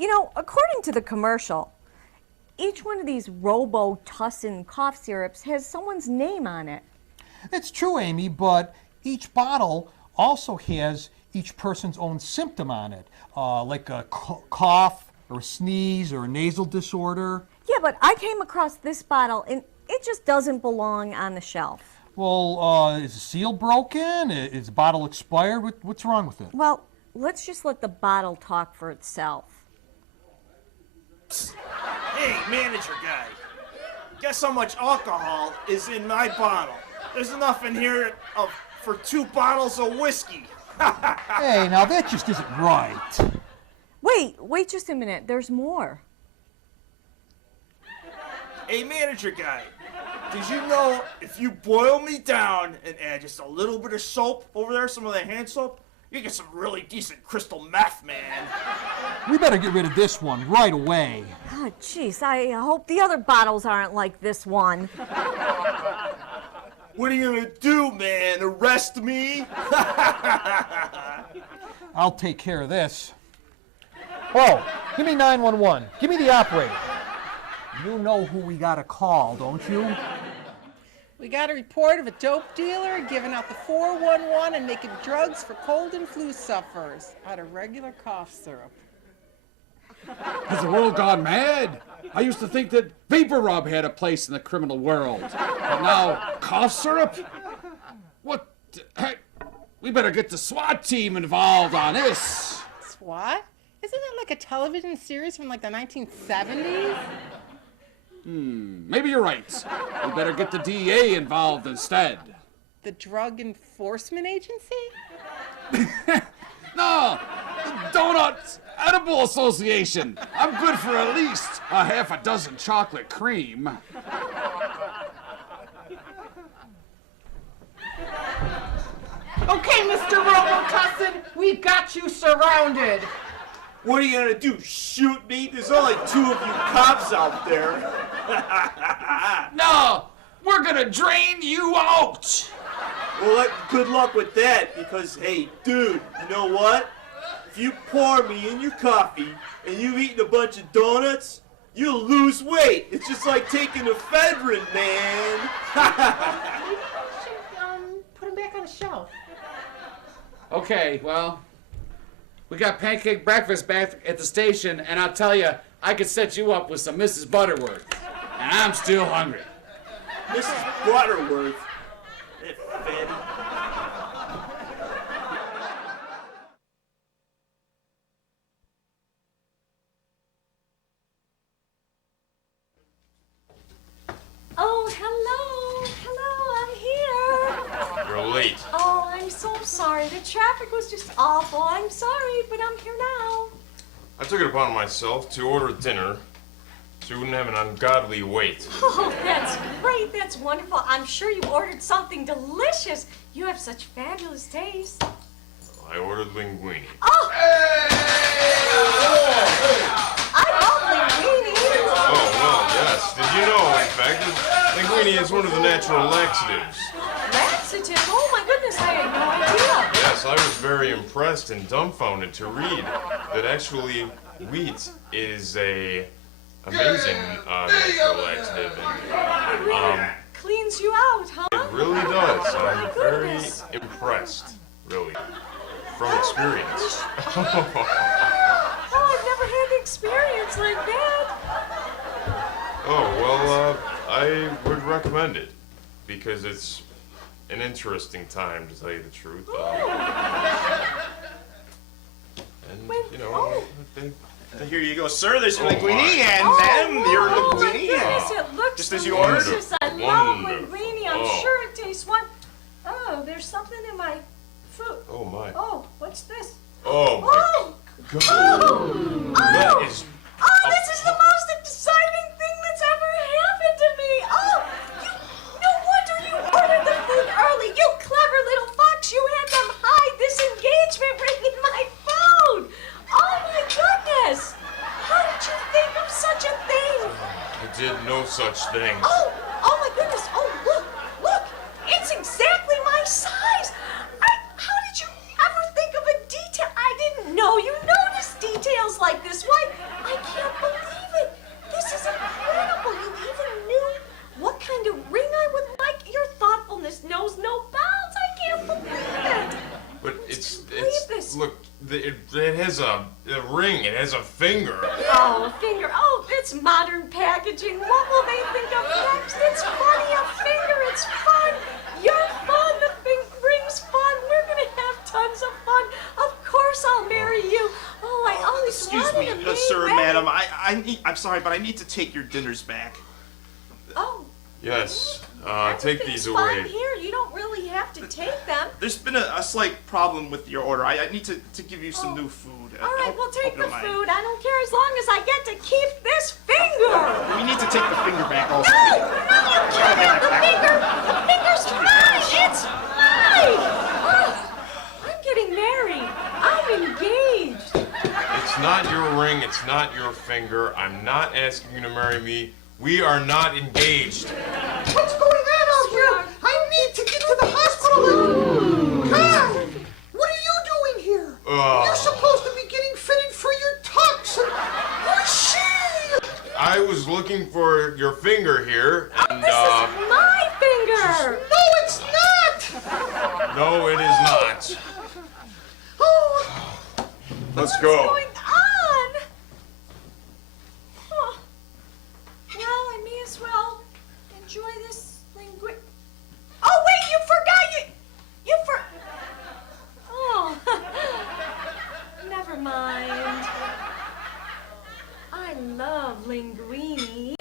You know, according to the commercial, each one of these Robitussin cough syrups has someone's name on it. It's true, Amy, but each bottle also has each person's own symptom on it, like a cough or a sneeze or a nasal disorder. Yeah, but I came across this bottle and it just doesn't belong on the shelf. Well, is the seal broken? Is the bottle expired? What's wrong with it? Well, let's just let the bottle talk for itself. Hey, manager guy. Guess how much alcohol is in my bottle? There's enough in here for 2 bottles of whiskey. Hey, now that just isn't right. Wait just a minute. There's more. Hey, manager guy. Did you know if you boil me down and add just a little bit of soap over there, some of that hand soap, you get some really decent crystal meth, man. We better get rid of this one right away. Oh, jeez, I hope the other bottles aren't like this one. What are you gonna do, man? Arrest me? I'll take care of this. Oh, give me 911. Give me the operator. You know who we gotta call, don't you? We got a report of a dope dealer giving out the 411 and making drugs for cold and flu sufferers out of regular cough syrup. Has the world gone mad? I used to think that vapor rub had a place in the criminal world. But now, cough syrup? What? Hey, we better get the SWAT team involved on this. SWAT? Isn't that like a television series from like the 1970s? Maybe you're right. We better get the DEA involved instead. The Drug Enforcement Agency? No, the Donut Edible Association. I'm good for at least a half a dozen chocolate cream. Okay, Mr. Robocussin, we've got you surrounded. What are you gonna do, shoot me? There's only 2 of you cops out there. No, we're gonna drain you out. Well, good luck with that, because, hey, dude, you know what? If you pour me in your coffee and you've eaten a bunch of donuts, you'll lose weight. It's just like taking ephedrine, man. Maybe we should put him back on the shelf. Okay, well, we got pancake breakfast back at the station, and I'll tell you, I could set you up with some Mrs. Butterworth. And I'm still hungry. Mrs. Butterworth? That fatty. Oh, hello, I'm here. You're late. Oh, I'm so sorry. The traffic was just awful. I'm sorry, but I'm here now. I took it upon myself to order dinner so you wouldn't have an ungodly wait. Oh, that's great. That's wonderful. I'm sure you ordered something delicious. You have such fabulous taste. I ordered linguine. Oh! I love linguine. Oh, well, yes. Did you know, in fact, that linguine is one of the natural laxatives? Laxative? Oh, my goodness, I had no idea. Yes, I was very impressed and dumbfounded to read that actually wheat is a amazing natural laxative. And, Cleans you out, huh? it really does. my I'm very goodness. impressed, really, from experience. Oh, I've never had an experience like that. Oh, well, I would recommend it because it's an interesting time, to tell you the truth. And, you know, Here you go, sir. There's your Oh, linguine, my. and then your Oh, my linguine. goodness, it looks Just as you ordered? delicious. I love Wonderful. linguine. I'm Oh. sure it tastes one. Oh, there's something in my food. oh my. Oh, what's this? Oh, my Oh! God. Oh! That Oh! is... Oh, this is the most exciting thing that's ever happened to me. Oh, no wonder you ordered the food early. You clever little fox. You had them hide this engagement ring in my food. Oh, my goodness. How did you think of such a thing? I did no such thing. Oh, my goodness. Oh, look. It's exactly my size. How did you ever think of a detail? I didn't know you noticed details like this. Why, I can't believe it. This is incredible. You even knew what kind of ring I would like. Your thoughtfulness knows no bounds. I can't believe it. But it's this. look, it has a ring. It has a finger. Oh, a finger. Oh, it's modern packaging. What will they think of next? It's funny, a finger. It's fun. You're fun. The ring's fun. We're going to have tons of fun. Of course I'll marry you. Oh, I always Excuse wanted me, to be sir, ready. madam. I'm sorry, but I need to take your dinners back. Oh. Yes. Take these Everything's fine away. here. You don't really have to take them. There's been a slight problem with your order. I need to give you some Oh. new food. All right, Hope- we'll take hope you the don't mind. food. I don't care as long as I get to keep this finger. We need to take the finger back also. No, you can't. The finger's mine. It's mine. Oh, I'm getting married. I'm engaged. It's not your ring. It's not your finger. I'm not asking you to marry me. We are not engaged. What's going on out here? I need to get to the hospital. Kai, what are you doing here? You're supposed to be getting fitted for your tux. Who is she? I was looking for your finger here, and This is my finger. No, it's not. no, it is not. Oh, Let's What's go. going on? Huh. Well, I may as well enjoy this linguine. Oh, wait, you forgot you for. Oh, never mind. I love linguine.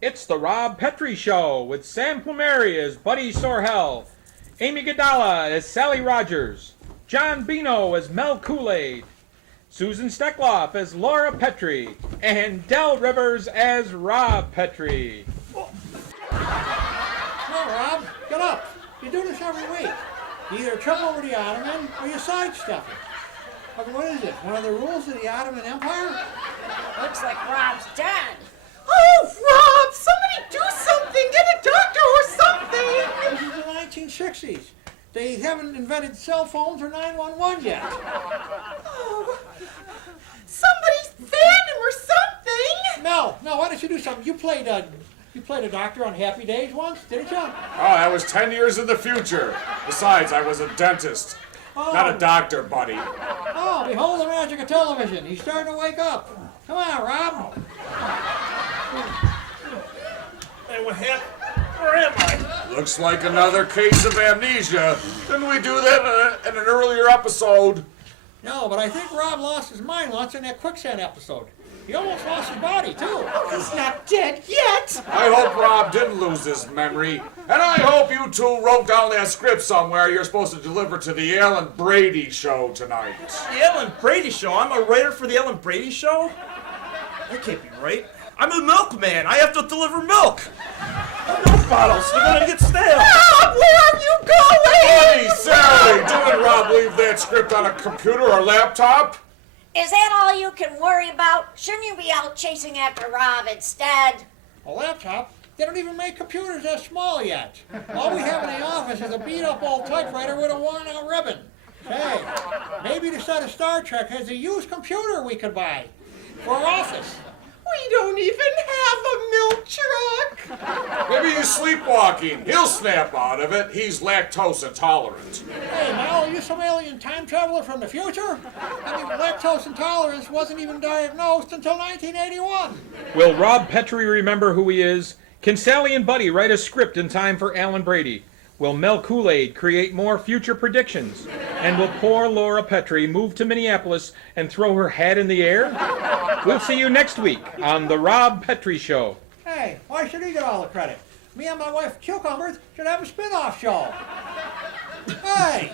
It's the Rob Petrie Show with Sam Plumeri as Buddy Sorhel, Amy Godala as Sally Rogers, John Bino as Mel Kool-Aid, Susan Steckloff as Laura Petrie, and Del Rivers as Rob Petrie. come on, Rob. Get up. You do this every week. You either trip over the Ottoman or you sidestep it. I mean, what is it? One of the rules of the Ottoman Empire? Looks like Rob's dead. Oh, Rob, somebody do something. Get a doctor or something. This is the 1960s. They haven't invented cell phones or 911 yet. Oh, somebody's fanned him or something. No, why don't you do something? You played a doctor on Happy Days once, didn't you? Oh, that was 10 years in the future. Besides, I was a dentist, not a doctor, buddy. Oh, behold the magic of television. He's starting to wake up. Come on, Rob. Hey, what happened? Where am I? Looks like another case of amnesia. Didn't we do that in an earlier episode? No, but I think Rob lost his mind once in that quicksand episode. He almost lost his body, too. He's not dead yet. I hope Rob didn't lose his memory. And I hope you two wrote down that script somewhere you're supposed to deliver to the Ellen Brady show tonight. The Ellen Brady Show? I'm a writer for the Ellen Brady Show? That can't be right. I'm a milkman. I have to deliver milk. Milk bottles. They're gonna get stale. Rob, where are you going? Buddy, Sally, didn't Rob leave that script on a computer or laptop? Is that all you can worry about? Shouldn't you be out chasing after Rob instead? A laptop? They don't even make computers that small yet. All we have in the office is a beat-up old typewriter with a worn-out ribbon. Hey, maybe the set of Star Trek has a used computer we could buy for our office. We don't even have a milk truck. Maybe he's sleepwalking. He'll snap out of it. He's lactose intolerant. Hey, Mal, are you some alien time traveler from the future? I mean, lactose intolerance wasn't even diagnosed until 1981. Will Rob Petrie remember who he is? Can Sally and Buddy write a script in time for Alan Brady? Will Mel Kool-Aid create more future predictions? And will poor Laura Petrie move to Minneapolis and throw her hat in the air? We'll see you next week on The Rob Petrie Show. Hey, why should he get all the credit? Me and my wife, Cucumbers, should have a spin-off show. Hey!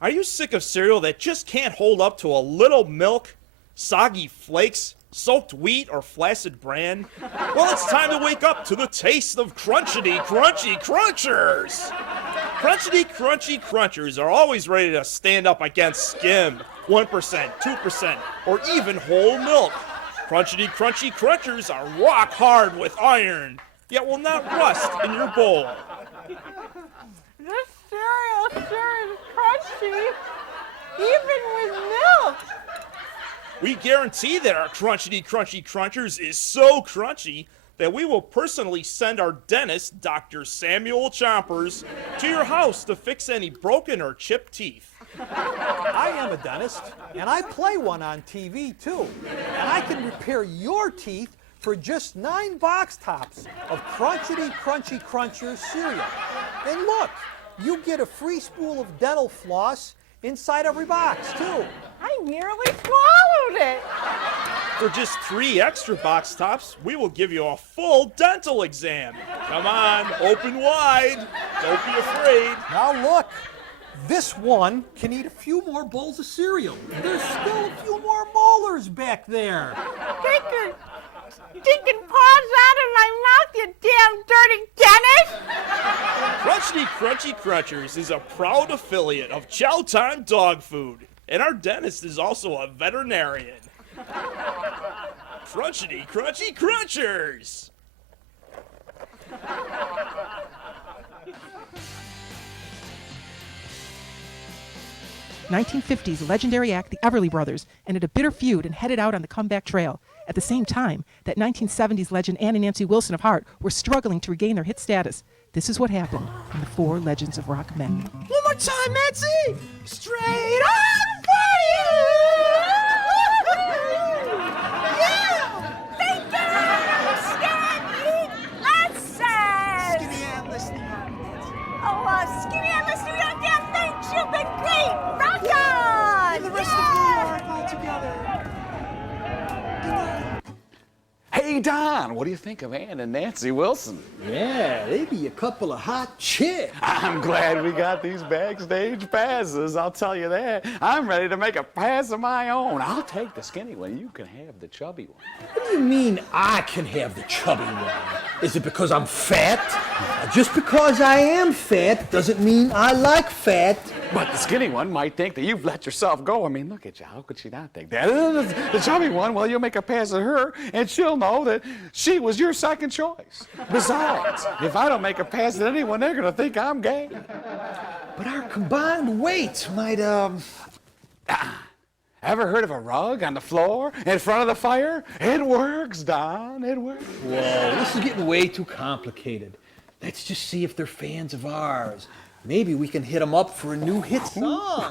Are you sick of cereal that just can't hold up to a little milk, soggy flakes, soaked wheat, or flaccid bran? Well, it's time to wake up to the taste of Crunchity Crunchy Crunchers! Crunchity Crunchy Crunchers are always ready to stand up against skim, 1%, 2%, or even whole milk. Crunchity Crunchy Crunchers are rock hard with iron, yet will not rust in your bowl. This cereal sure is crunchy, even with milk. We guarantee that our Crunchity Crunchy Crunchers is so crunchy that we will personally send our dentist, Dr. Samuel Chompers, to your house to fix any broken or chipped teeth. I am a dentist, and I play one on TV too. And I can repair your teeth for just 9 box tops of Crunchity Crunchy Crunchers cereal. And look, you get a free spool of dental floss inside every box too. I nearly swallowed it. For just 3 extra box tops, we will give you a full dental exam. Come on, open wide. Don't be afraid. Now look, this one can eat a few more bowls of cereal. There's still a few more molars back there. Take your stinking paws out of my mouth, you damn dirty dentist! Crunchity Crunchy Crunchers is a proud affiliate of Chow Time Dog Food, and our dentist is also a veterinarian. Crunchity Crunchy Crunchers! 1950s legendary act the Everly Brothers ended a bitter feud and headed out on the comeback trail. At the same time, that 1970s legend Ann and Nancy Wilson of Heart were struggling to regain their hit status. This is what happened in the 4 Legends of Rock Men. One more time, Nancy! Straight on for you! Skinny Ann listening on. Oh, Skinny Ann listening on. Yeah, thanks. You've been great. Rock on. The rest of you are all together. Hey, Don, what do you think of Ann and Nancy Wilson? Yeah, they be a couple of hot chicks. I'm glad we got these backstage passes, I'll tell you that. I'm ready to make a pass of my own. I'll take the skinny one. You can have the chubby one. What do you mean I can have the chubby one? Is it because I'm fat? Just because I am fat doesn't mean I like fat. But the skinny one might think that you've let yourself go. I mean, look at you. How could she not think that? The chubby one, well, you'll make a pass at her, and she'll know that she was your second choice. Besides, if I don't make a pass at anyone, they're going to think I'm gay. But our combined weights might, Ever heard of a rug on the floor in front of the fire? It works, Don. It works. Whoa, this is getting way too complicated. Let's just see if they're fans of ours. Maybe we can hit them up for a new hit song.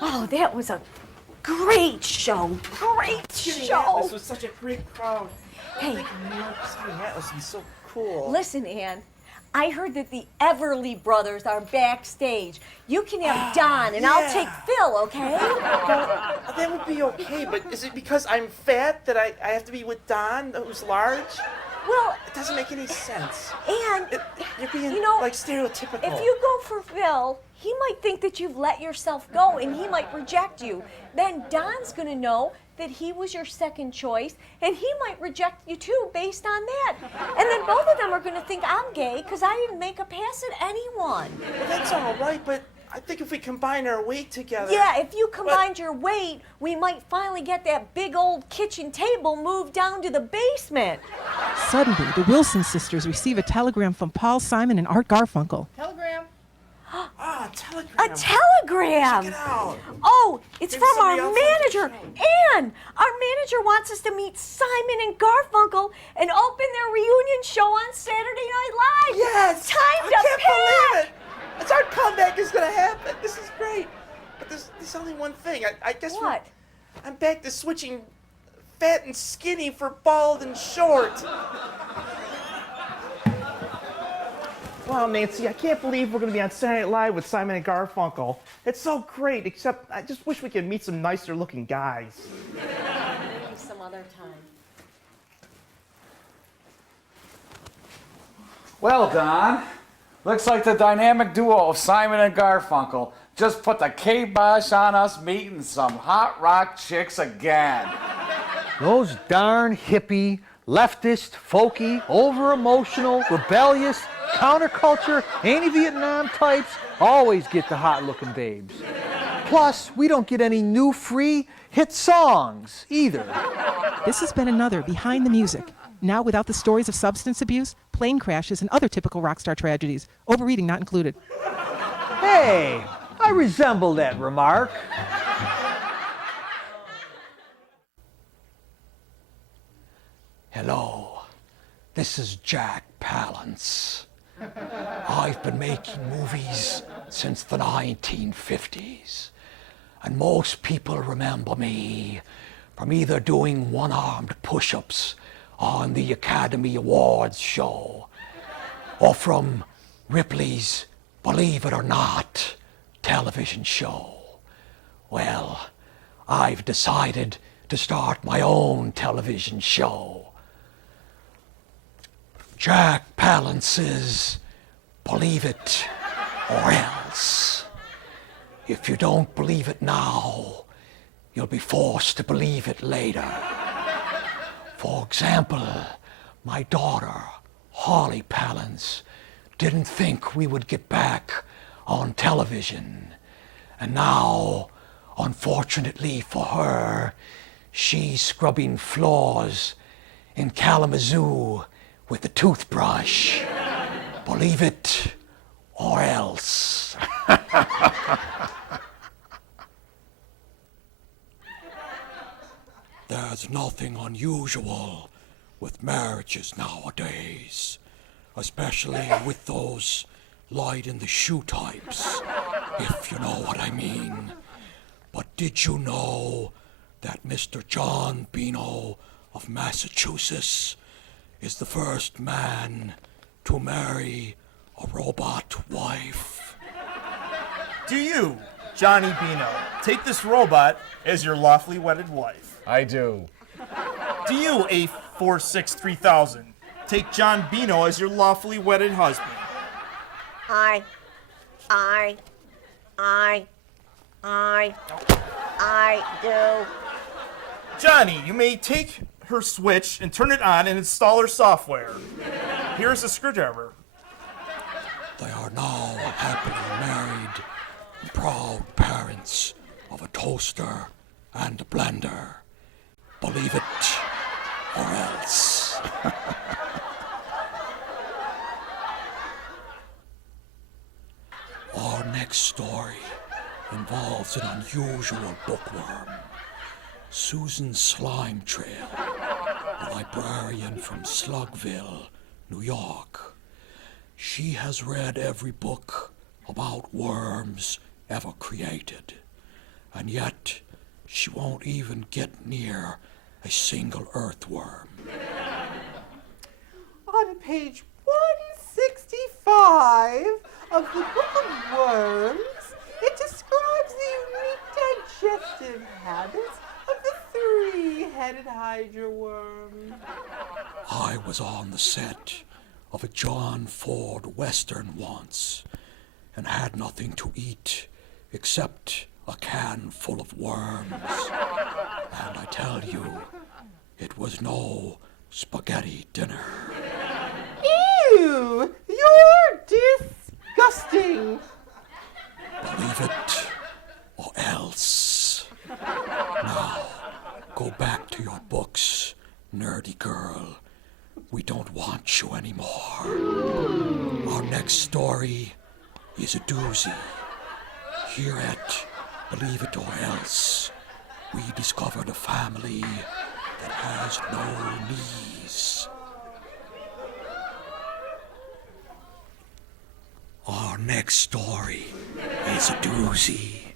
Oh, that was a great show. Great show. This was such a great crowd. Hey, That would be so cool. listen, Ann. I heard that the Everly Brothers are backstage. You can have Don, and I'll take Phil, okay? That would be okay, but is it because I'm fat that I have to be with Don, who's large? Well, It doesn't make any sense. Ann, You're being, you know, like, stereotypical. if you go for Phil, he might think that you've let yourself go, and he might reject you. Then Don's gonna know that he was your second choice, and he might reject you too based on that. And then both of them are gonna think I'm gay because I didn't make a pass at anyone. Well, that's all right, but I think if we combine our weight together... Yeah, if you combined your weight, we might finally get that big old kitchen table moved down to the basement. Suddenly, the Wilson sisters receive a telegram from Paul Simon and Art Garfunkel. Telegram. Ah, a telegram. A telegram! Check it out. Oh, it's Maybe from our somebody else wants to manager. Ann, our manager wants us to meet Simon and Garfunkel and open their reunion show on Saturday Night Live. Yes! Time I to can't pack! believe it! It's our comeback is gonna happen. This is great. But there's only one thing. I guess What? I'm back to switching fat and skinny for bald and short. Wow, Nancy, I can't believe we're going to be on Saturday Night Live with Simon and Garfunkel. It's so great, except I just wish we could meet some nicer looking guys. Maybe some other time. Well, Don, looks like the dynamic duo of Simon and Garfunkel just put the kibosh on us meeting some hot rock chicks again. Those darn hippie, leftist, folky, over-emotional, rebellious, counterculture, anti-Vietnam types always get the hot-looking babes. Plus, we don't get any new free hit songs either. This has been another Behind the Music. Now without the stories of substance abuse, plane crashes, and other typical rock star tragedies. Overeating not included. Hey, I resemble that remark. Hello, this is Jack Palance. I've been making movies since the 1950s, and most people remember me from either doing one-armed push-ups on the Academy Awards show, or from Ripley's Believe It or Not television show. Well, I've decided to start my own television show. Jack Palance's Believe It or Else. If you don't believe it now, you'll be forced to believe it later. For example, my daughter, Holly Palance, didn't think we would get back on television. And now, unfortunately for her, she's scrubbing floors in Kalamazoo with a toothbrush. Believe it or else. There's nothing unusual with marriages nowadays, especially with those light in the shoe types, if you know what I mean. But did you know that Mr. John Bino of Massachusetts is the first man to marry a robot wife? Do you, Johnny Bino, take this robot as your lawfully wedded wife? I do. Do you, A463,000, take John Bino as your lawfully wedded husband? I do. Johnny, you may take her switch and turn it on and install her software. Here's a screwdriver. They are now happily married and proud parents of a toaster and a blender. Believe it or else. Our next story involves an unusual bookworm. Susan Slime Trail, a librarian from Slugville, New York. She has read every book about worms ever created, and yet she won't even get near a single earthworm. On page 165 of the Book of Worms, it describes the unique digestive habits of the three-headed hydra worm. I was on the set of a John Ford Western once and had nothing to eat except a can full of worms. And I tell you, it was no spaghetti dinner. Ew! You're disgusting! Believe it or else. Now, go back to your books, nerdy girl. We don't want you anymore. Our next story is a doozy. Here at Believe It or Else, we discovered a family that has no knees. Our next story is a doozy.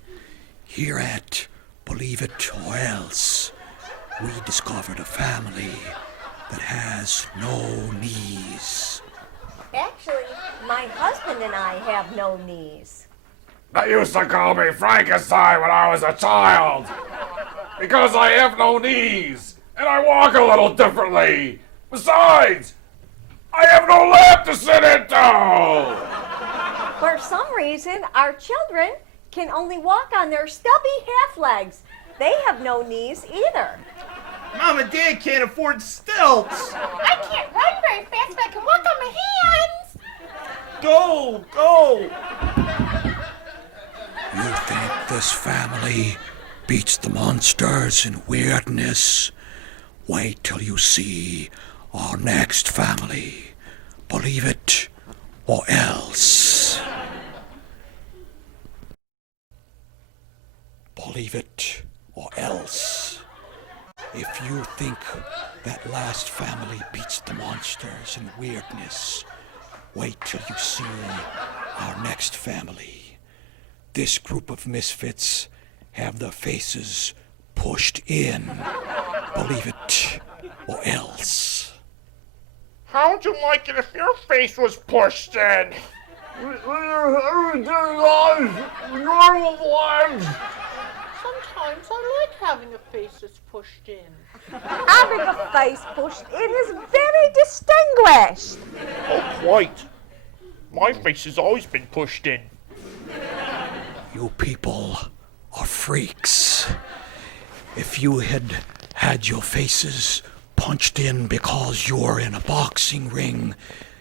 Here at Believe It or Else, we discovered a family that has no knees. Actually, my husband and I have no knees. They used to call me Frankenstein when I was a child. Because I have no knees, and I walk a little differently. Besides, I have no lap to sit into. For some reason, our children can only walk on their stubby half legs. They have no knees either. Mom and Dad can't afford stilts. I can't run very fast, but I can walk on my hands. Go, go. You think this family beats the monsters in weirdness, wait till you see our next family. Believe it or else. Believe it or else. If you think that last family beats the monsters in weirdness, wait till you see our next family. This group of misfits have their faces pushed in. Believe it or else. How'd you like it if your face was pushed in? Normal legs. Sometimes I like having a face that's pushed in. Having a face pushed in is very distinguished. Oh, quite. My face has always been pushed in. You people are freaks. If you had had your faces punched in because you're in a boxing ring,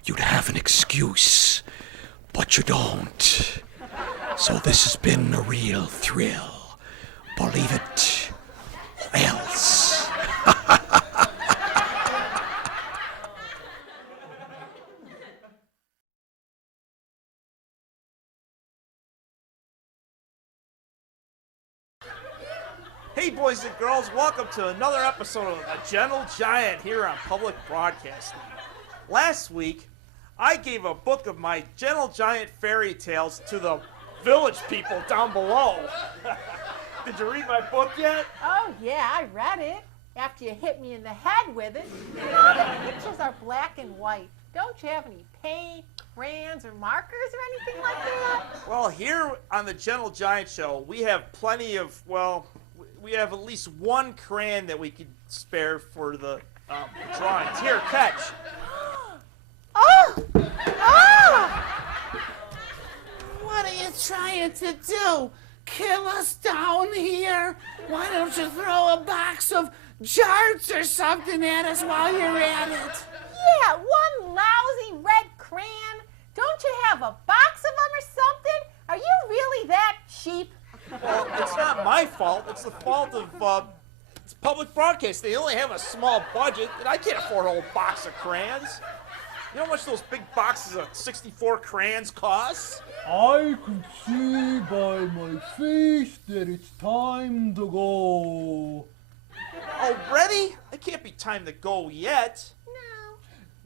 you'd have an excuse. But you don't. So this has been a real thrill. Believe it or else. Hey, boys and girls, welcome to another episode of A Gentle Giant here on Public Broadcasting. Last week, I gave a book of my Gentle Giant fairy tales to the village people down below. Did you read my book yet? Oh, yeah, I read it. After you hit me in the head with it. All the pictures are black and white. Don't you have any paint, crayons, or markers or anything like that? Well, here on the Gentle Giant Show, we have plenty of, well, we have at least one crayon that we could spare for the drawings. Here, catch. Oh! Oh! What are you trying to do? Kill us down here? Why don't you throw a box of jarts or something at us while you're at it? Yeah, one lousy red crayon. Don't you have a box of them or something? Are you really that cheap? Well, it's not my fault. It's the fault of it's public broadcast. They only have a small budget, and I can't afford a whole box of crayons. You know how much those big boxes of 64 crayons cost? I can see by my face that it's time to go. Already? It can't be time to go yet.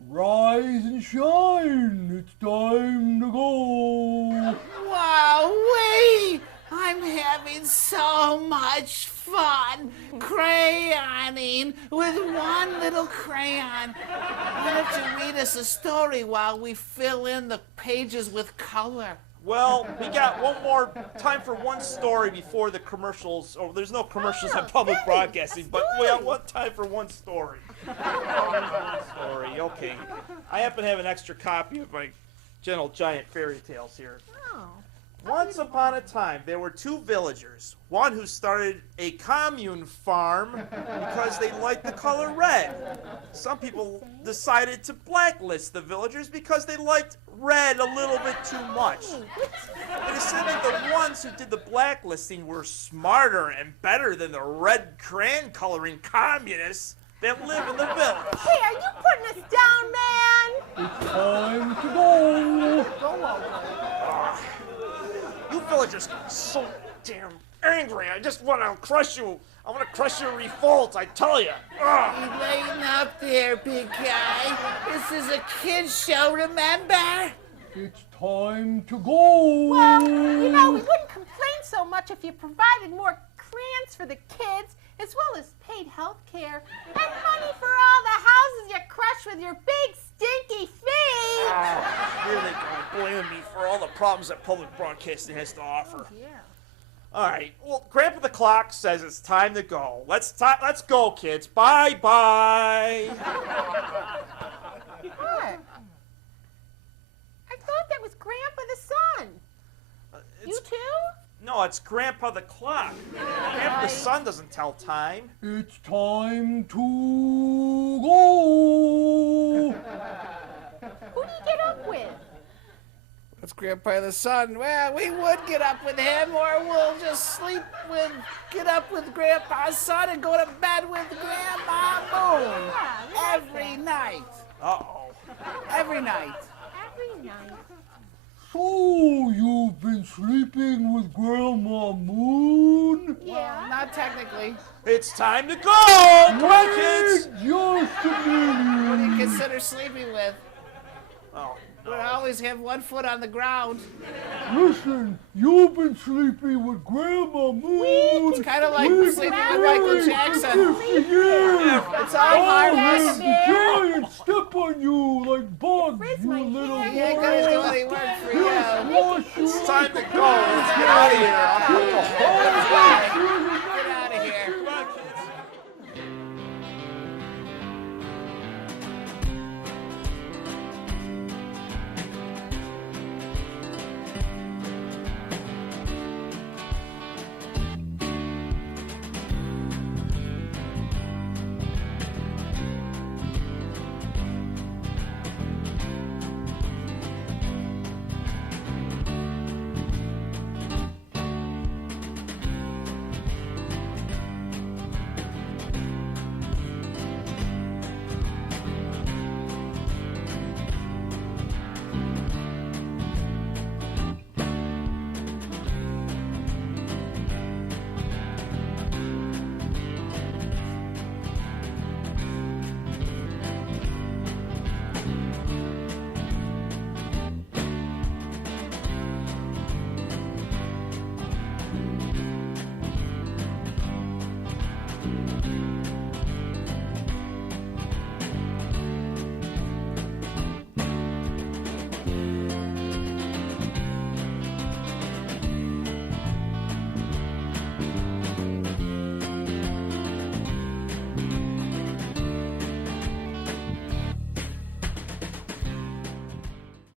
Rise and shine, it's time to go. Wowee! I'm having so much fun crayoning with one little crayon. Why don't you read us a story while we fill in the pages with color? Well, we got one more time for one story before the commercials. Oh, there's no commercials on public broadcasting, but we have one time for one story. One story, okay. I happen to have an extra copy of my Gentle Giant fairy tales here. Once upon a time, there were two villagers. One who started a commune farm because they liked the color red. Some people decided to blacklist the villagers because they liked red a little bit too much. It is said that the ones who did the blacklisting were smarter and better than the red crayon coloring communists that live in the village. Hey, are you putting us down, man? It's time to go. Go over. You villagers are so damn angry. I just want to crush you. I want to crush your revolt, I tell you. You lighten up there, big guy. This is a kid's show, remember? It's time to go. Well, you know, we wouldn't complain so much if you provided more crayons for the kids, as well as paid health care and money for all the houses you crush with your big stinky feet. Here they go, blaming me for all the problems that public broadcasting has to offer. Yeah. All right, well, Grandpa the Clock says it's time to go. Let's go, kids. Bye-bye. What? I thought that was Grandpa the Sun. You too? No, it's Grandpa the Clock. Grandpa the Sun doesn't tell time. It's time to go. Who do you get up with? That's Grandpa the Sun. Well, we would get up with him, or we'll just get up with Grandpa's son and go to bed with Grandma Moon. Every night. Uh-oh. Every night. Every night. So, you've been sleeping with Grandma Moon? Well, not technically. It's time to go! Come on, kids! Just a minute. What do you consider sleeping with? Oh, we always have one foot on the ground. Listen, you've been sleeping with Grandma Moon. It's kind of like sleeping with Michael Jackson. It's all I'll harmless. have the giant step on you like bugs, you little He ain't gonna do any work for you. It's time to go. Let's get out of here.